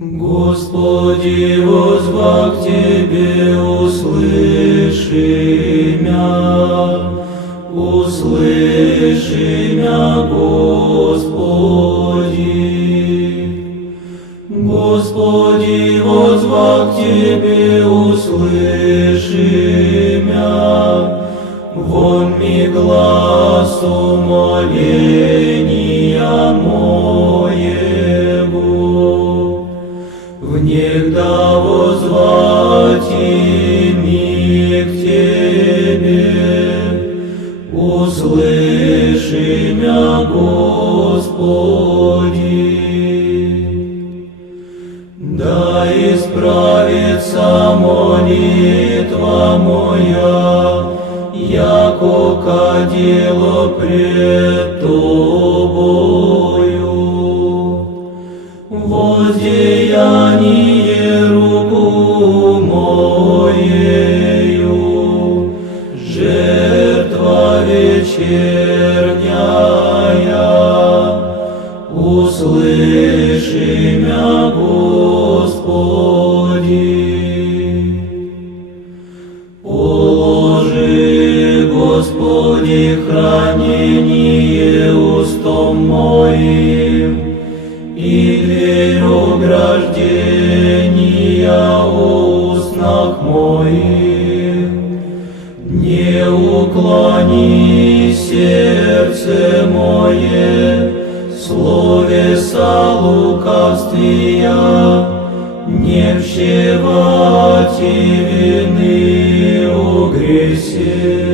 Господи, воззвав к Тебе, услыши мя, Господи. Господи, воззвав к Тебе, услыши мя, вон ми глас умоления моего. Внегда воззвать ими к Тебе, услыши мя, Господи. Да исправится молитва моя, яко кадило пред Тобою. Воздеяние руку моею, жертва вечерняя, услыши мя, Господи. Положи, Господи, хранение устом моим, и дверь ограждения о устнах моих. Не уклони сердце мое, словеса лукавствия, не вщевать и вины о гресе.